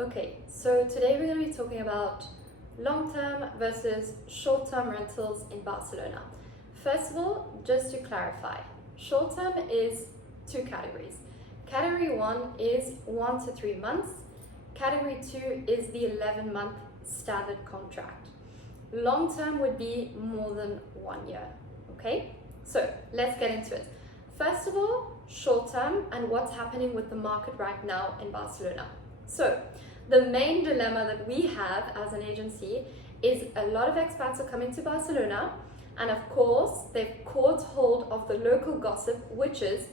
Okay, so today we're going to be talking about long-term versus short-term rentals in Barcelona. First of all, just to clarify, short-term is two categories. Category 1 is 1 to 3 months. Category 2 is the 11-month standard contract. Long-term would be more than 1 year, okay? So let's get into it. First of all, short-term and what's happening with the market right now in Barcelona. So the main dilemma that we have as an agency is a lot of expats are coming to Barcelona, and of course they've caught hold of the local gossip, which is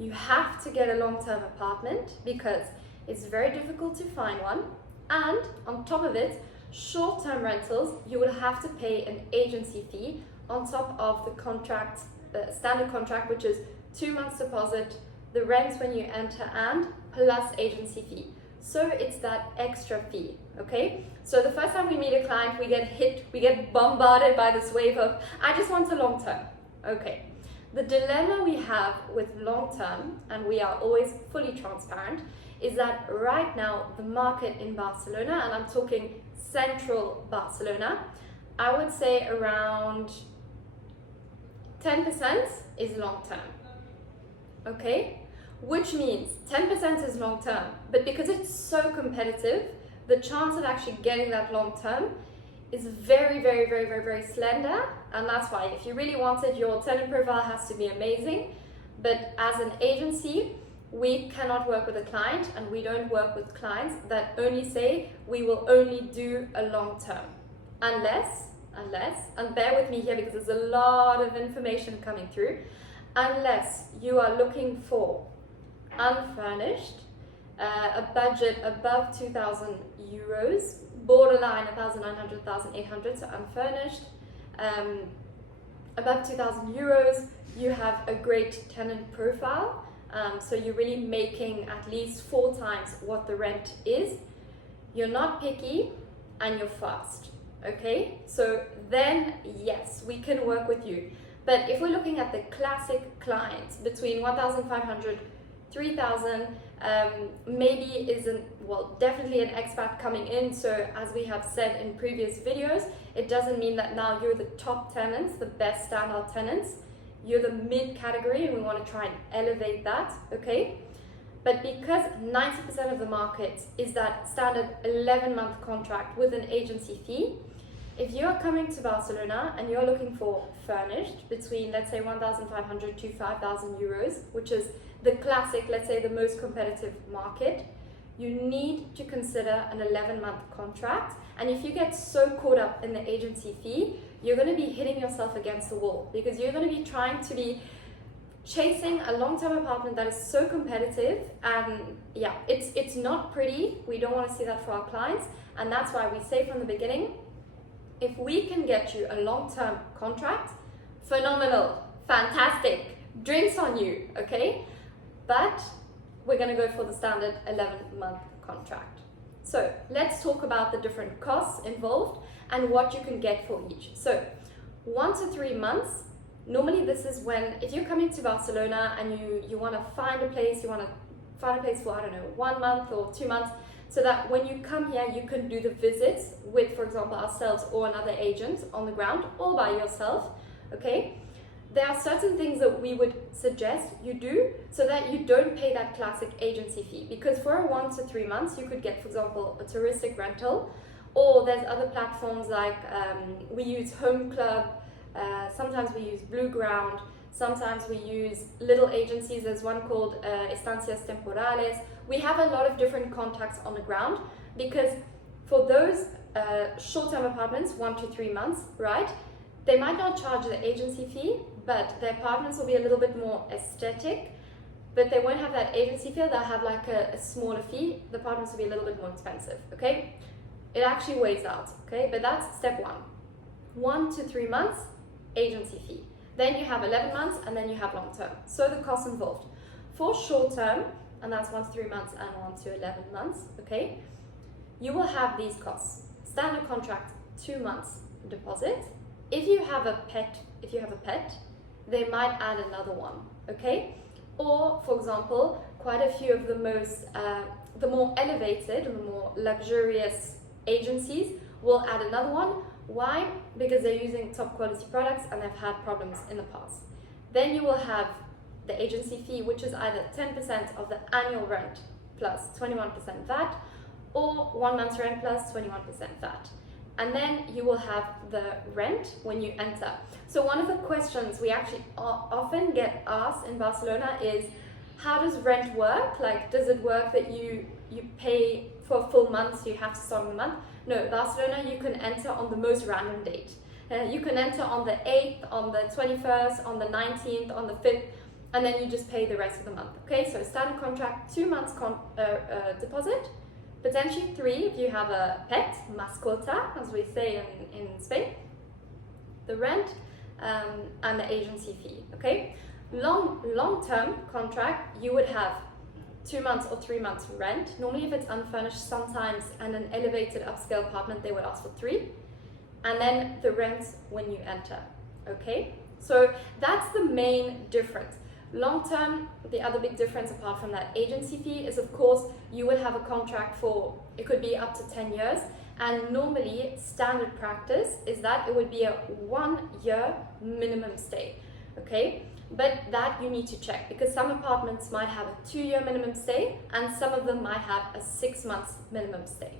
you have to get a long-term apartment because it's very difficult to find one, and on top of it, short-term rentals, you will have to pay an agency fee on top of the contract, standard contract, which is 2 months deposit, the rent when you enter, and plus agency fee. So it's that extra fee, okay? So the first time we meet a client, we get bombarded by this wave of, I just want a long term. Okay. The dilemma we have with long term, and we are always fully transparent, is that right now the market in Barcelona, and I'm talking central Barcelona, I would say around 10% is long term, okay? Which means 10% is long term, but because it's so competitive, the chance of actually getting that long term is very slender. And that's why if you really want it, your tenant profile has to be amazing. But as an agency, we cannot work with a client, and we don't work with clients that only say we will only do a long term. Unless, and bear with me here because there's a lot of information coming through, unless you are looking for unfurnished, a budget above 2,000 euros, borderline 1,900, 1,800, so unfurnished, above 2,000 euros, you have a great tenant profile, so you're really making at least 4 times what the rent is, you're not picky, and you're fast, okay? So then, yes, we can work with you. But if we're looking at the classic clients between 1,500 3,000, maybe isn't, well, definitely an expat coming in. So as we have said in previous videos, it doesn't mean that now you're the top tenants, the best standout tenants. You're the mid category, and we want to try and elevate that, okay? But because 90% of the market is that standard 11-month contract with an agency fee, if you're coming to Barcelona and you're looking for furnished between, let's say, 1,500 to 5,000 euros, which is the classic, let's say the most competitive market, you need to consider an 11-month contract. And if you get so caught up in the agency fee, you're going to be hitting yourself against the wall, because you're going to be trying to be chasing a long-term apartment that is so competitive, and yeah, it's not pretty. We don't want to see that for our clients, and that's why we say from the beginning, if we can get you a long-term contract, phenomenal, fantastic, drinks on you, okay? But we're going to go for the standard 11-month contract. So let's talk about the different costs involved and what you can get for each. So 1 to 3 months, normally this is when, if you're coming to Barcelona and you want to find a place, for, I don't know, 1 month or 2 months, so that when you come here, you can do the visits with, for example, ourselves or another agent on the ground, or by yourself, okay? There are certain things that we would suggest you do so that you don't pay that classic agency fee. Because for a 1 to 3 months, you could get, for example, a touristic rental, or there's other platforms like we use Home Club, sometimes we use Blue Ground, sometimes we use little agencies. There's one called Estancias Temporales. We have a lot of different contacts on the ground, because for those short-term apartments, 1 to 3 months, right? They might not charge the agency fee, but the apartments will be a little bit more aesthetic, but they won't have that agency fee. They'll have like a smaller fee. The apartments will be a little bit more expensive, okay? It actually weighs out, okay? But that's step 1. 1 to 3 months, agency fee. Then you have 11 months, and then you have long term. So the costs involved. For short term, and that's 1 to 3 months and 1 to 11 months, okay? You will have these costs. Standard contract, 2 months deposit. If you have a pet, they might add another one, okay? Or, for example, quite a few of the most the more elevated, the more luxurious agencies will add another one. Why? Because they're using top quality products and they've had problems in the past. Then you will have the agency fee, which is either 10% of the annual rent plus 21% VAT, or 1 month's rent plus 21% VAT. And then you will have the rent when you enter. So one of the questions we actually often get asked in Barcelona is, how does rent work? Like, does it work that you pay for a full month, so you have to start in the month? No, Barcelona, you can enter on the most random date. You can enter on the 8th, on the 21st, on the 19th, on the 5th, and then you just pay the rest of the month. Okay, so standard contract, 2 months deposit, potentially 3 if you have a pet, mascota, as we say in Spain, the rent, and the agency fee. Okay, long-term contract, you would have 2 months or 3 months rent. Normally, if it's unfurnished, sometimes, and an elevated upscale apartment, they would ask for 3, and then the rent when you enter. Okay, so that's the main difference. Long term, the other big difference apart from that agency fee is, of course, you will have a contract for, it could be up to 10 years, and normally standard practice is that it would be a 1-year minimum stay. Okay, but that you need to check, because some apartments might have a 2-year minimum stay and some of them might have a 6 months minimum stay.